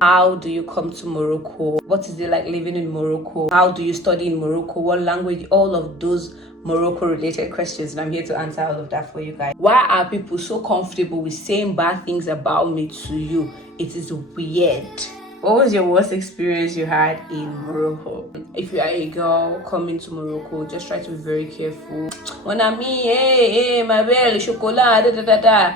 How do you come to Morocco? What is it like living in Morocco? How do you study in Morocco? What language? All of those Morocco related questions, and I'm here to answer all of that for you guys. Why are people so comfortable with saying bad things about me to you? It is weird. What was your worst experience you had in Morocco? If you are a girl coming to Morocco, just try to be very careful. Mon ami, hey, ma belle, chocolat, da da da da.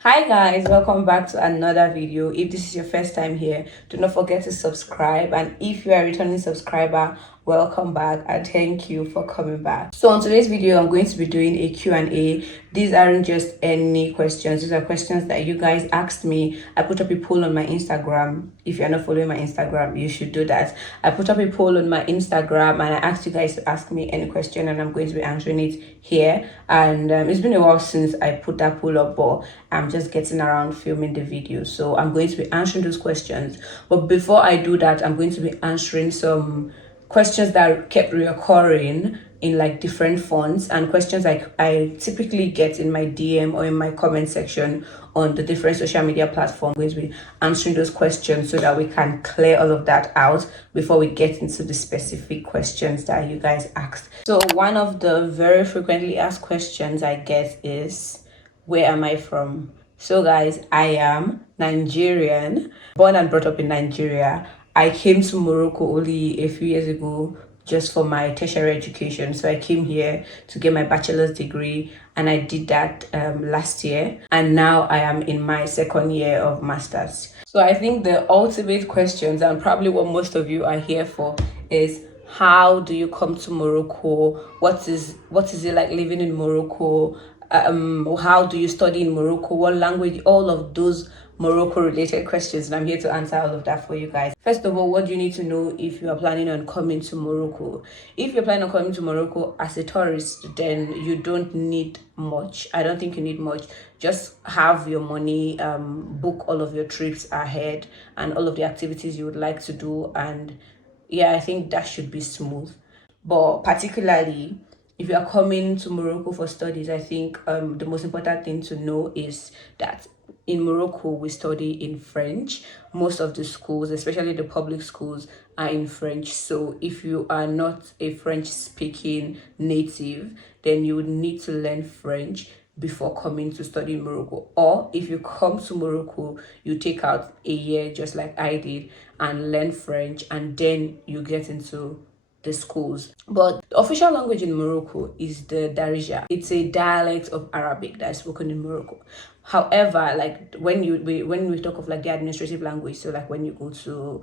Hi guys, welcome back to another video. If this is your first time here, do not forget to subscribe, and if you are a returning subscriber, welcome back and thank you for coming back. So on today's video, I'm going to be doing a Q&A. These aren't just any questions, these are questions that you guys asked me. I put up a poll on my Instagram. If you're not following my Instagram, you should do that. I put up a poll on my Instagram and I asked you guys to ask me any question, and I'm going to be answering it here. And it's been a while since I put that poll up, but I'm just getting around filming the video, so I'm going to be answering those questions. But before I do that, I'm going to be answering some questions that kept reoccurring in like different fonts, and questions like I typically get in my DM or in my comment section on the different social media platforms. I'm going to be answering those questions so that we can clear all of that out before we get into the specific questions that you guys asked. So one of the very frequently asked questions I get is, where am I from? So guys, I am Nigerian, born and brought up in Nigeria. I came to Morocco only a few years ago just for my tertiary education. So I came here to get my bachelor's degree, and I did that last year. And now I am in my second year of master's. So I think the ultimate questions, and probably what most of you are here for, is how do you come to Morocco? What is it like living in Morocco? How do you study in Morocco? What language? All of those Morocco related questions, and I'm here to answer all of that for you guys. First of all, what do you need to know if you are planning on coming to Morocco? If you're planning on coming to Morocco as a tourist, then you don't need much. I don't think you need much. Just have your money, book all of your trips ahead and all of the activities you would like to do, and yeah, I think that should be smooth. But particularly if you are coming to Morocco for studies, I think the most important thing to know is that in Morocco we study in French. Most of the schools, especially the public schools, are in French. So if you are not a French speaking native, then you would need to learn French before coming to study in Morocco. Or if you come to Morocco, you take out a year just like I did and learn French, and then you get into the schools. But the official language in Morocco is the Darija. It's a dialect of Arabic that is spoken in Morocco. However, like when we talk of like the administrative language, so like when you go to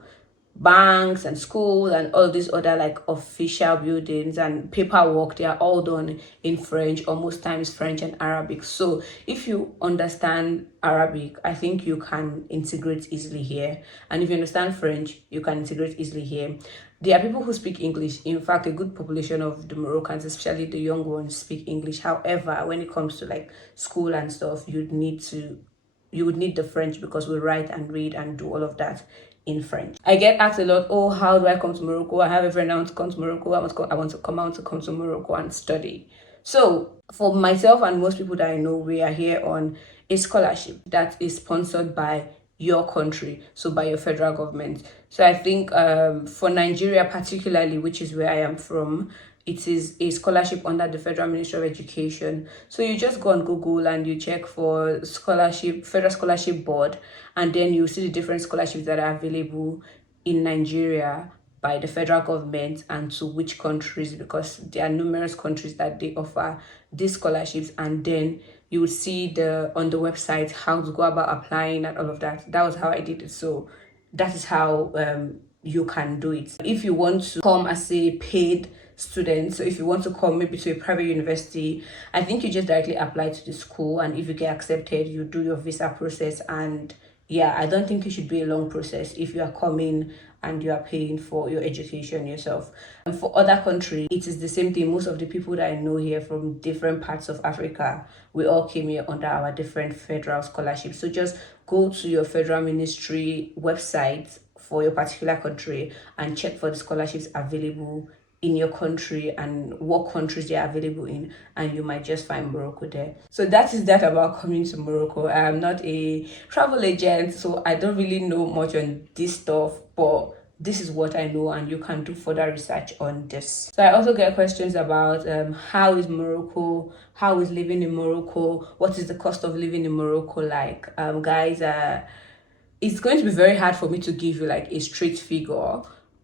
banks and schools and all these other like official buildings and paperwork, they are all done in French, or most times French and Arabic. So if you understand Arabic, I think you can integrate easily here, and if you understand French, you can integrate easily here. There are people who speak English. In fact, a good population of the Moroccans, especially the young ones, speak English. However, when it comes to like school and stuff, you would need the French, because we write and read and do all of that in French. I get asked a lot, oh, how do I come to Morocco? I have a friend I want to come to Morocco. I want to come to Morocco and study. So for myself and most people that I know, we are here on a scholarship that is sponsored by your country, so by your federal government. So I think for Nigeria particularly, which is where I am from, it is a scholarship under the Federal Ministry of Education. So you just go on Google and you check for scholarship, Federal Scholarship Board, and then you see the different scholarships that are available in Nigeria by the federal government and to which countries, because there are numerous countries that they offer these scholarships. And then you would see on the website how to go about applying and all of that. That was how I did it. So that is how you can do it. If you want to come as a paid student, so if you want to come maybe to a private university, I think you just directly apply to the school, and if you get accepted, you do your visa process. And yeah, I don't think it should be a long process if you are coming and you are paying for your education yourself. And for other countries, it is the same thing. Most of the people that I know here from different parts of Africa, we all came here under our different federal scholarships. So just go to your federal ministry website for your particular country and check for the scholarships available in your country and what countries they are available in, and you might just find Morocco there. So that is that about coming to Morocco. I am not a travel agent, so I don't really know much on this stuff, but this is what I know, and you can do further research on this. So I also get questions about how is Morocco, how is living in Morocco, what is the cost of living in Morocco like. Guys, it's going to be very hard for me to give you like a straight figure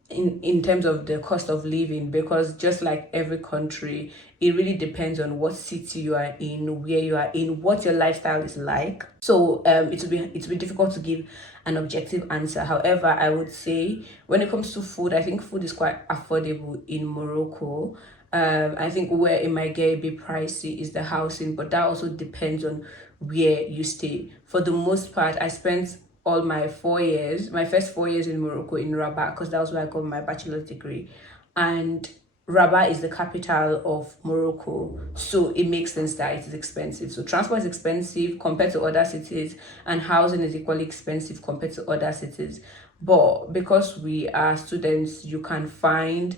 in terms of the cost of living, because just like every country, it really depends on what city you are in, where you are in, what your lifestyle is like. So it will be difficult to give an objective answer. However, I would say when it comes to food, I think food is quite affordable in Morocco. I think where it might get a bit pricey is the housing, but that also depends on where you stay. For the most part, I spent all my 4 years, my first 4 years in Morocco in Rabat, because that was where I got my bachelor's degree. And Rabat is the capital of Morocco, so it makes sense that it is expensive. So transport is expensive compared to other cities, and housing is equally expensive compared to other cities. But because we are students, you can find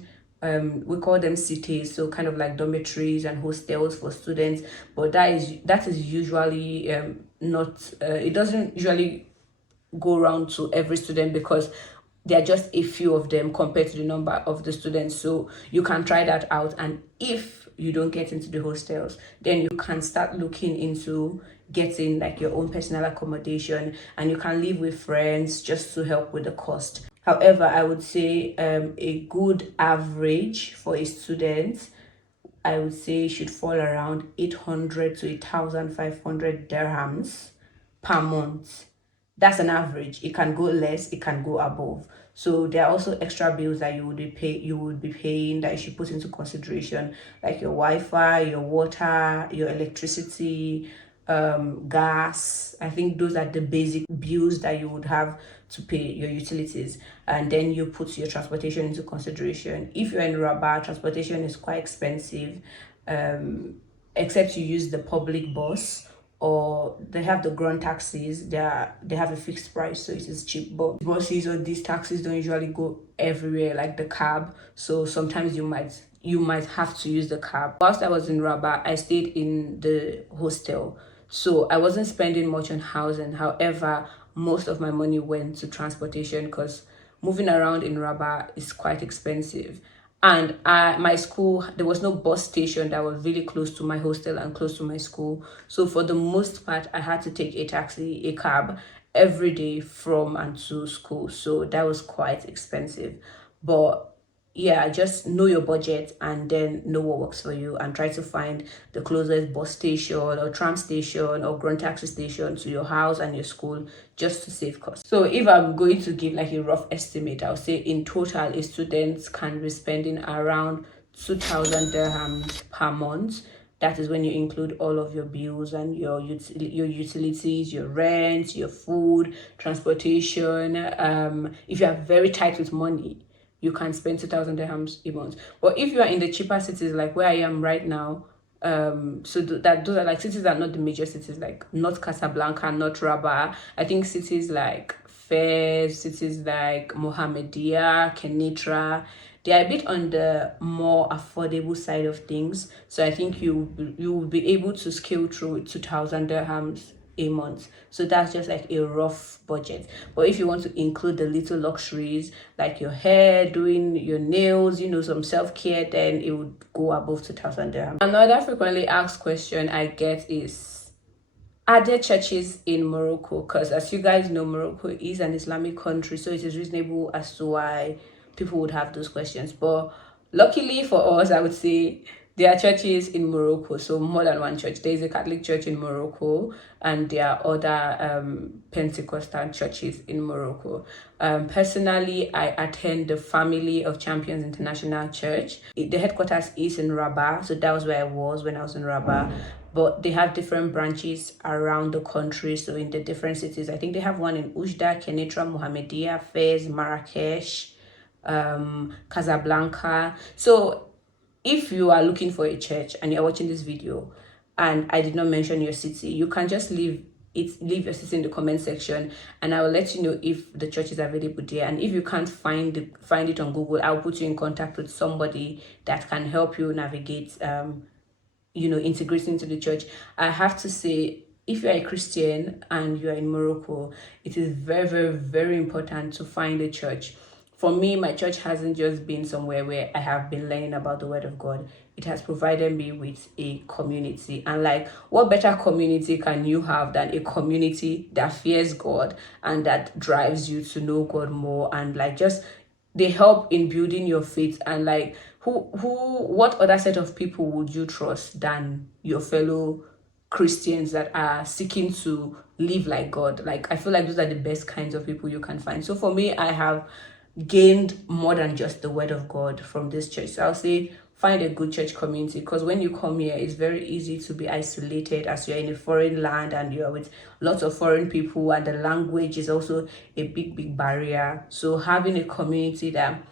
we call them cities, so kind of like dormitories and hostels for students. But that is usually not. It doesn't usually go around to every student, because there are just a few of them compared to the number of the students. So you can try that out, and if you don't get into the hostels, then you can start looking into getting like your own personal accommodation, and you can live with friends just to help with the cost. However, I would say a good average for a student, I would say, should fall around 800 to 1,500 dirhams per month. That's an average. It can go less, it can go above. So there are also extra bills that you would be paying that you should put into consideration, like your Wi-Fi, your water, your electricity, gas. I think those are the basic bills that you would have to pay, your utilities. And then you put your transportation into consideration. If you're in Rabat, transportation is quite expensive, except you use the public bus, or they have the grand taxis. They have a fixed price, so it is cheap. But buses or these taxis don't usually go everywhere like the cab, so sometimes you might have to use the cab. Whilst I was in Rabat, I stayed in the hostel, so I wasn't spending much on housing. However, most of my money went to transportation, because moving around in Rabat is quite expensive. And my school, there was no bus station that was really close to my hostel and close to my school. So for the most part, I had to take a cab every day from and to school. So that was quite expensive. But yeah, just know your budget and then know what works for you, and try to find the closest bus station or tram station or grand taxi station to your house and your school, just to save costs. So if I'm going to give like a rough estimate, I'll say in total a student can be spending around 2,000 dirhams per month. That is when you include all of your bills and your utilities, your rent, your food, transportation. If you are very tight with money, you can spend 2,000 dirhams a month. But if you are in the cheaper cities like where I am right now, so that those are like cities that are not the major cities, like not Casablanca, not Rabat. I think cities like Fez, cities like Mohammedia, Kenitra, they are a bit on the more affordable side of things. So I think you will be able to scale through with 2,000 dirhams a month. So that's just like a rough budget. But if you want to include the little luxuries like your hair, doing your nails, some self-care, then it would go above 2,000 dirhams. Another frequently asked question I get is, are there churches in Morocco? Because as you guys know, Morocco is an Islamic country, so it is reasonable as to why people would have those questions. But luckily for us, I would say there are churches in Morocco, so more than one church. There is a Catholic church in Morocco, and there are other Pentecostal churches in Morocco. Personally, I attend the Family of Champions International Church. The headquarters is in Rabat, so that was where I was when I was in Rabat. But they have different branches around the country, so in the different cities. I think they have one in Oujda, Kenitra, Mohammedia, Fez, Marrakesh, Casablanca. So if you are looking for a church and you're watching this video and I did not mention your city, you can just leave leave your city in the comment section, and I will let you know if the church is available there. And if you can't find it on Google, I'll put you in contact with somebody that can help you navigate integrating into the church. I have to say, if you're a Christian and you're in Morocco, it is very, very, very important to find a church. For me, my church hasn't just been somewhere where I have been learning about the word of God. It has provided me with a community. And like, what better community can you have than a community that fears God and that drives you to know God more, and like just they help in building your faith. And like, what other set of people would you trust than your fellow Christians that are seeking to live like God? Like, I feel like those are the best kinds of people you can find. So for me, I have gained more than just the word of God from this church. So I'll say find a good church community, because when you come here, it's very easy to be isolated as you're in a foreign land and you're with lots of foreign people, and the language is also a big barrier. So having a community that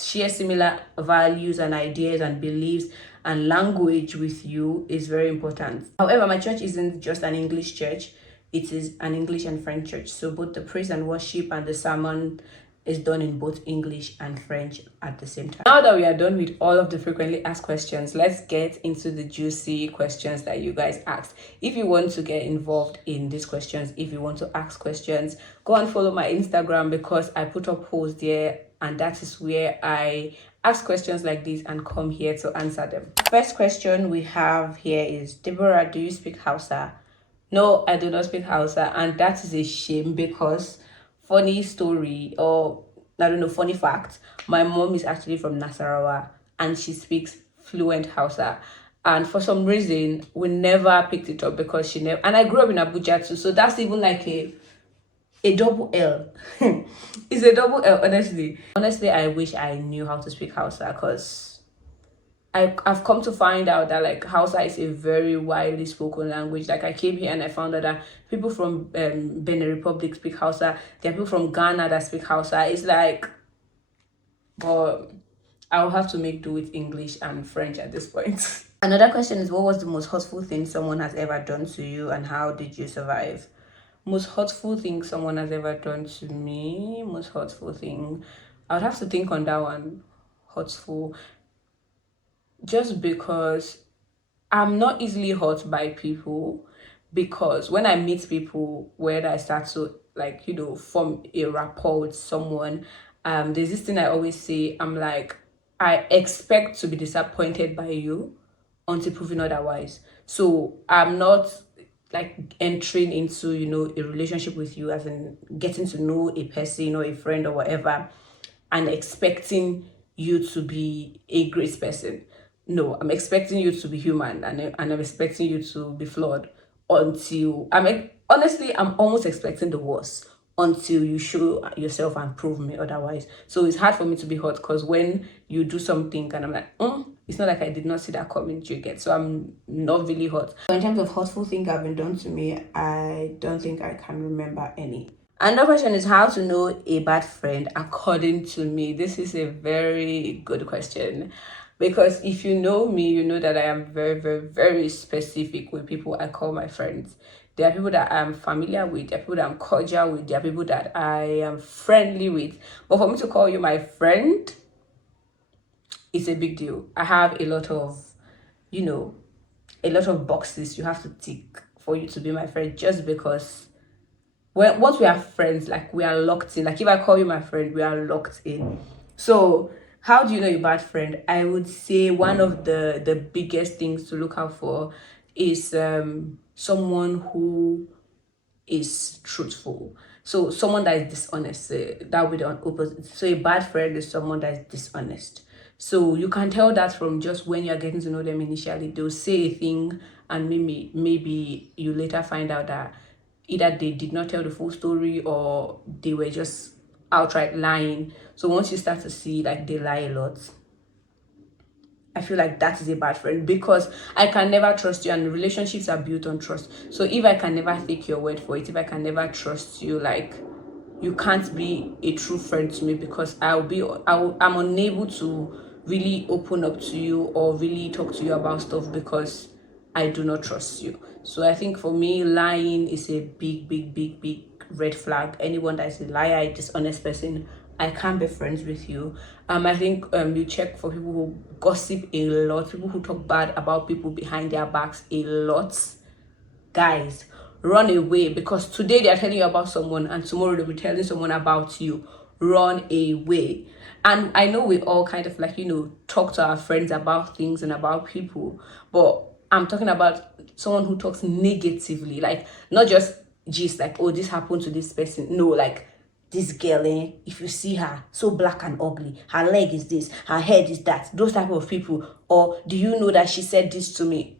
shares similar values and ideas and beliefs and language with you is very important. However, my church isn't just an English church, it is an English and French church. So both the praise and worship and the sermon is done in both English and French at the same time. Now that we are done with all of the frequently asked questions, let's get into the juicy questions that you guys asked. If you want to get involved in these questions, if you want to ask questions, go and follow my Instagram, because I put up posts there, and that is where I ask questions like this and come here to answer them. First question we have here is, Deborah, do you speak Hausa? No, I do not speak Hausa, and that is a shame, because funny story, or I don't know, funny fact, my mom is actually from Nasarawa and she speaks fluent Hausa. And for some reason, we never picked it up, because she never, and I grew up in Abuja too, so that's even like a double L. It's a double L, honestly. Honestly, I wish I knew how to speak Hausa, because I've come to find out that like Hausa is a very widely spoken language. Like, I came here and I found out that people from Benin Republic speak Hausa. There are people from Ghana that speak Hausa. It's like, but I'll have to make do with English and French at this point. Another question is, what was the most hurtful thing someone has ever done to you, and how did you survive? Most hurtful thing someone has ever done to me, most hurtful thing, I would have to think on that one. Hurtful, just because I'm not easily hurt by people, because when I meet people, when I start to like, form a rapport with someone, there's this thing I always say, I'm like, I expect to be disappointed by you until proven otherwise. So I'm not like entering into, a relationship with you, as in getting to know a person or a friend or whatever, and expecting you to be a great person. No, I'm expecting you to be human, and I'm expecting you to be flawed, until honestly, I'm almost expecting the worst until you show yourself and prove me otherwise. So it's hard for me to be hurt, because when you do something and I'm like, it's not like I did not see that coming, you get. So I'm not really hurt. In terms of hurtful things that have been done to me, I don't think I can remember any. Another question is, how to know a bad friend according to me. This is a very good question, because if you know me, you know that I am very, very, very specific with people I call my friends. There are people that I'm familiar with, there are people that I'm cordial with, there are people that I am friendly with. But for me to call you my friend, it's a big deal. I have a lot of boxes you have to tick for you to be my friend, just because once we are friends, like, we are locked in. Like, if I call you my friend, we are locked in. So how do you know a bad friend? I would say one of the biggest things to look out for is someone who is truthful. So someone that is dishonest, that would be the opposite. So a bad friend is someone that is dishonest. So you can tell that from just when you're getting to know them initially. They'll say a thing, and maybe you later find out that either they did not tell the full story, or they were just outright lying. So once you start to see like they lie a lot, I feel like that is a bad friend, because I can never trust you, and relationships are built on trust. So if I can never take your word for it, if I can never trust you, like, you can't be a true friend to me, because I'm unable to really open up to you or really talk to you about stuff, because I do not trust you. So I think for me, lying is a big red flag. Anyone that is a liar, a dishonest person, I can't be friends with you. I think you check for people who gossip a lot, people who talk bad about people behind their backs a lot. Guys, run away, because today they are telling you about someone and tomorrow they'll be telling someone about you. Run away. And I know we all kind of like, talk to our friends about things and about people, but I'm talking about someone who talks negatively, like not just like, oh, this happened to this person. No, like, this girl, if you see her, so black and ugly, her leg is this, her head is that, those type of people. Or do you know that she said this to me?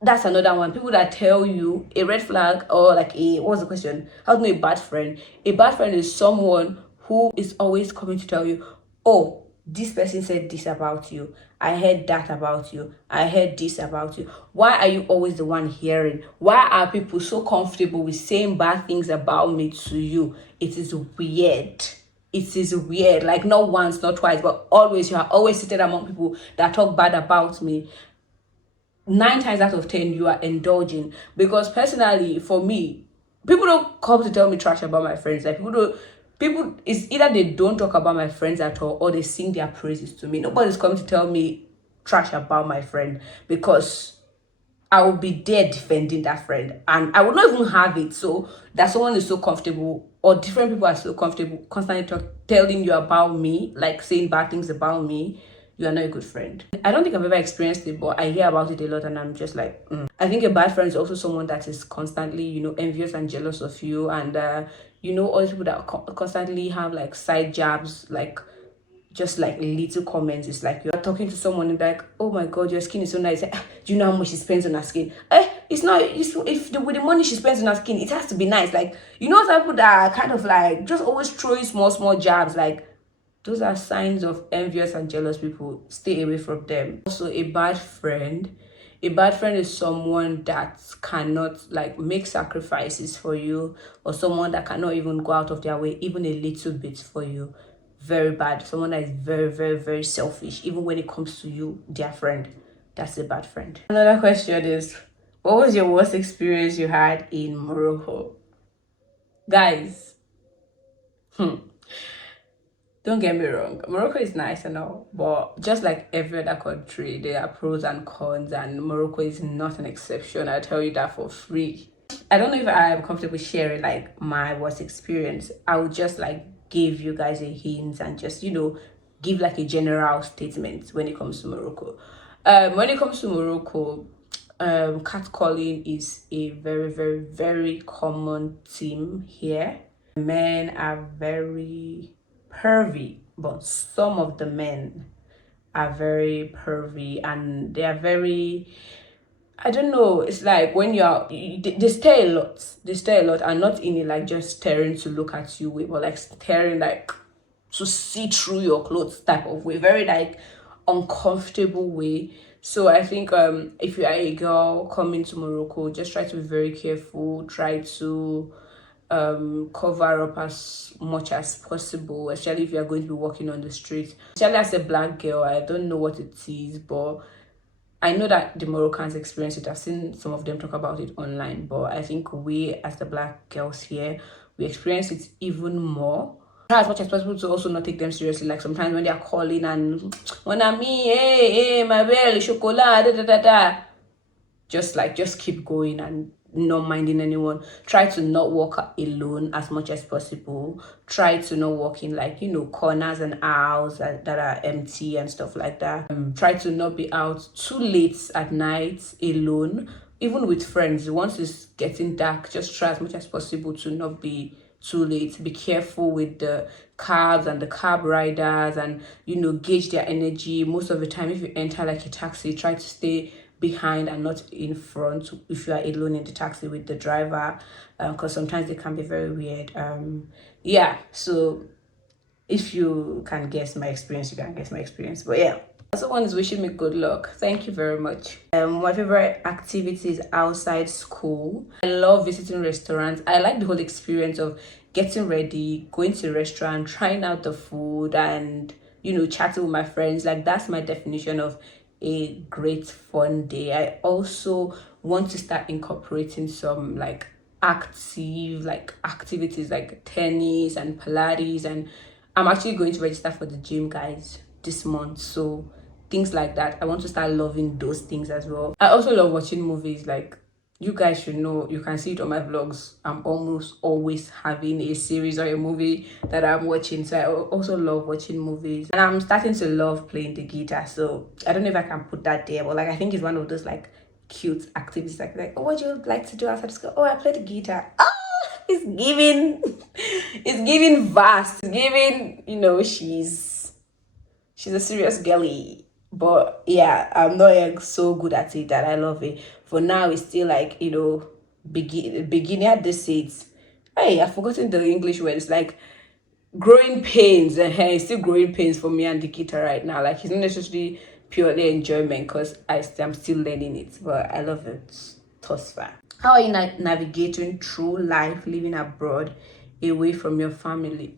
That's another one. People that tell you a red flag, or like what's the question? How to know a bad friend? A bad friend is someone who is always coming to tell you, oh, this person said this about you. I heard that about you. I heard this about you. Why are you always the one hearing? Why are people so comfortable with saying bad things about me to you? It is weird. It is weird. Like, not once, not twice, but always. You are always seated among people that talk bad about me. 9 times out of 10 you are indulging. Because personally, for me, people don't come to tell me trash about my friends. Like, people, it's either they don't talk about my friends at all, or they sing their praises to me. Nobody's coming to tell me trash about my friend, because I will be there defending that friend and I would not even have it. So that someone is so comfortable, or different people are so comfortable constantly telling you about me, like saying bad things about me, you are not a good friend. I don't think I've ever experienced it, but I hear about it a lot and I'm just like, I think a bad friend is also someone that is constantly, envious and jealous of you. And, all these people that constantly have like side jabs, like just like little comments. It's like you're talking to someone and like, oh my god, your skin is so nice. Do you know how much she spends on her skin? It's not, with the money she spends on her skin, it has to be nice. Like, some people that are kind of like just always throwing small jabs, like, those are signs of envious and jealous people. Stay away from them. Also, a bad friend is someone that cannot like make sacrifices for you, or someone that cannot even go out of their way even a little bit for you. Very bad. Someone that is very selfish, even when it comes to you, their friend. That's a bad friend. Another question is, what was your worst experience you had in Morocco? Guys, don't get me wrong, Morocco is nice and all, but just like every other country, there are pros and cons, and Morocco is not an exception. I tell you that for free. I don't know if I am comfortable sharing like my worst experience. I would just like give you guys a hint and just, give like a general statement when it comes to Morocco. When it comes to Morocco, catcalling is a very common theme here. Men are very pervy, but some of the men are very pervy, and they are very, I don't know, it's like when they stare a lot, and not in it like just staring to look at you way, but like staring like to see through your clothes type of way, very like uncomfortable way. So I think if you are a girl coming to Morocco, just try to be very careful. Try to cover up as much as possible, especially if you are going to be walking on the street. Especially as a black girl, I don't know what it is, but I know that the Moroccans experience it. I've seen some of them talk about it online, but I think we as the black girls here, we experience it even more. Try as much as possible to also not take them seriously. Like sometimes when they are calling and when I mean, hey, my belle, chocolat, just keep going and not minding anyone. Try to not walk alone as much as possible. Try to not walk in like corners and aisles that are empty and stuff like that. Try to not be out too late at night alone, even with friends. Once it's getting dark, just try as much as possible to not be too late. Be careful with the cabs and the cab riders, and gauge their energy. Most of the time, if you enter like a taxi, try to stay behind and not in front if you are alone in the taxi with the driver, because sometimes they can be very weird. So if you can guess my experience, you can guess my experience. But yeah, someone is wishing me good luck. Thank you very much. My favorite activity is outside school. I love visiting restaurants. I like the whole experience of getting ready, going to a restaurant, trying out the food, and chatting with my friends. Like, that's my definition of a great fun day. I also want to start incorporating some like active like activities like tennis and Pilates, and I'm actually going to register for the gym, guys, this month. So things like that, I want to start loving those things as well. I also love watching movies. Like, you guys should know, you can see it on my vlogs, I'm almost always having a series or a movie that I'm watching. So I also love watching movies, and I'm starting to love playing the guitar. So I don't know if I can put that there, but like I think it's one of those like cute activities, like oh, what do you like to do outside school? Oh, I play the guitar. It's giving it's giving vast, it's giving, you know, she's a serious girly. But yeah, I'm not like so good at it that I love it. For now, it's still like, you know, beginning at this age. Hey, I've forgotten the English word. It's like growing pains, and it's still growing pains for me and the guitar right now. Like, it's not necessarily purely enjoyment because I'm still learning it, but I love it thus far. How are you navigating through life living abroad away from your family?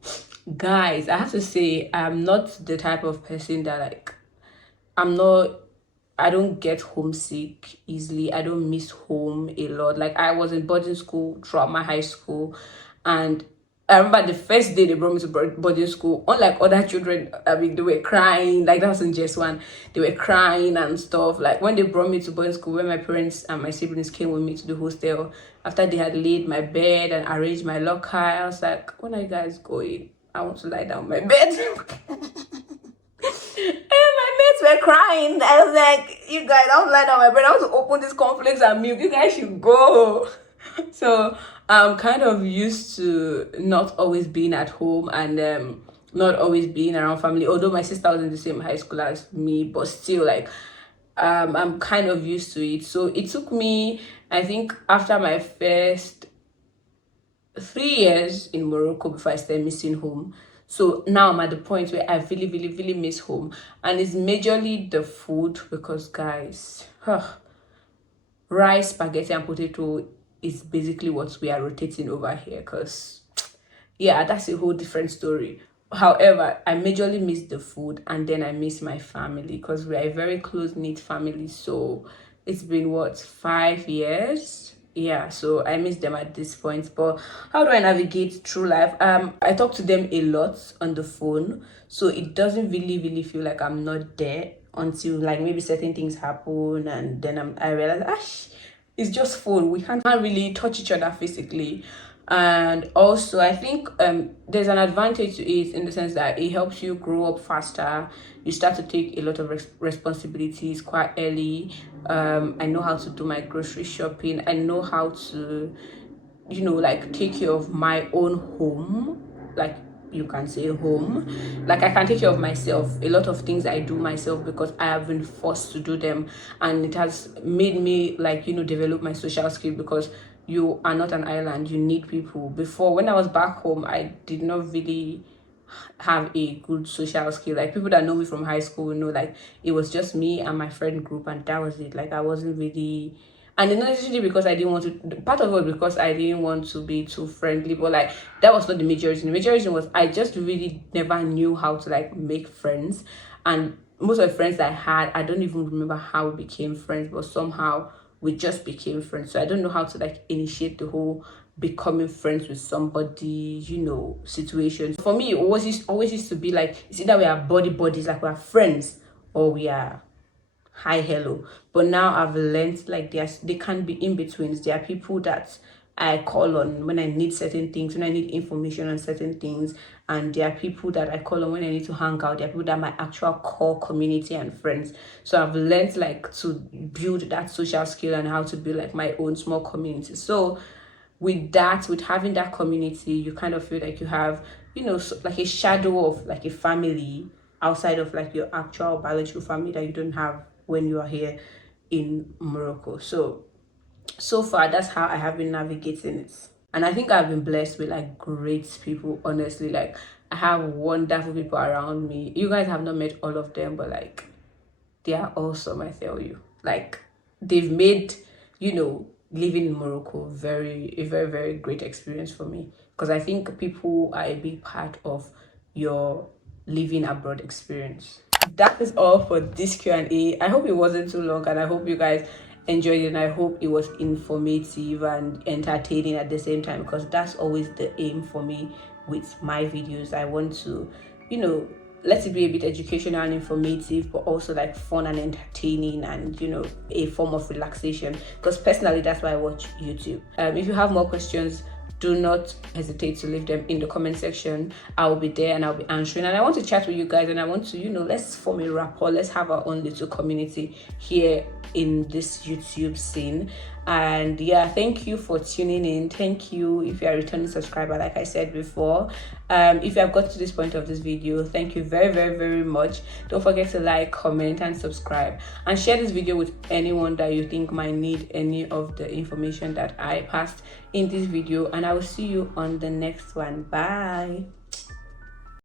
Guys, I have to say, I'm not the type of person that like, I'm not, I don't get homesick easily. I don't miss home a lot. Like, I was in boarding school throughout my high school, and I remember the first day they brought me to boarding school. Unlike other children, I mean, they were crying. Like, that wasn't just one. They were crying and stuff. Like, when they brought me to boarding school, when my parents and my siblings came with me to the hostel, after they had laid my bed and arranged my locker, I was like, when are you guys going? I want to lie down on my bed. And my mates were crying. I was like, you guys, I want to lie down on my bed. I want to open this cornflakes and milk. You guys should go. So I'm kind of used to not always being at home, and not always being around family. Although my sister was in the same high school as me, but still, like, I'm kind of used to it. So it took me, I think, after my first 3 years in Morocco before I started missing home. So now I'm at the point where I really, really, really miss home. And it's majorly the food because, guys, rice, spaghetti, and potato is basically what we are rotating over here. Because, yeah, that's a whole different story. However, I majorly miss the food, and then I miss my family because we are a very close-knit family. So it's been, what, 5 years? Yeah, so I miss them at this point. But how do I navigate through life? I talk to them a lot on the phone, so it doesn't really feel like I'm not there until like maybe certain things happen, and then I realize, it's just phone, we can't really touch each other physically. And also, I think there's an advantage to it in the sense that it helps you grow up faster. You start to take a lot of responsibilities quite early. I know how to do my grocery shopping. I know how to, you know, like, take care of my own home, like, you can say home. Like, I can take care of myself. A lot of things I do myself because I have been forced to do them, and it has made me, like, you know, develop my social skill because you are not an island, you need people. Before, when I was back home, I did not really have a good social skill. Like, people that know me from high school know, like, it was just me and my friend group, and that was it. Like, I wasn't really, and it's not necessarily because I didn't want to, part of it was because I didn't want to be too friendly, but like, that was not the major reason. The major reason was I just really never knew how to like make friends. And most of the friends I had, I don't even remember how we became friends, but somehow we just became friends. So I don't know how to like initiate the whole becoming friends with somebody, you know, situation. For me, it always used to be like, it's either we are buddies, like we're friends, or we are hi hello. But now I've learned like they can be in betweens. There are people that I call on when I need certain things, when I need information on certain things, and there are people that I call on when I need to hang out. There are people that are my actual core community and friends. So I've learned like to build that social skill and how to build like my own small community. So with that, with having that community, you kind of feel like you have, you know, so like a shadow of like a family outside of like your actual biological family that you don't have when you are here in Morocco. So far, that's how I have been navigating it. And I think I've been blessed with like great people, honestly. Like, I have wonderful people around me. You guys have not met all of them, but like, they are awesome, I tell you. Like, they've made, you know, living in Morocco a very great experience for me, because I think people are a big part of your living abroad experience. that is all for this Q&A. I hope it wasn't too long, and I hope you guys enjoyed it, and I hope it was informative and entertaining at the same time, because that's always the aim for me with my videos. I want to, let it be a bit educational and informative, but also like fun and entertaining, and a form of relaxation, because personally that's why I watch YouTube. If you have more questions, do not hesitate to leave them in the comment section. I'll be there and I'll be answering, and I want to chat with you guys, and I want to let's form a rapport, let's have our own little community here in this YouTube scene. And yeah, thank you for tuning in. Thank you if you're a returning subscriber, like I said before. If you have got to this point of this video, thank you very, very, very much. Don't forget to like, comment, and subscribe, and share this video with anyone that you think might need any of the information that I passed in this video. And I will see you on the next one. Bye.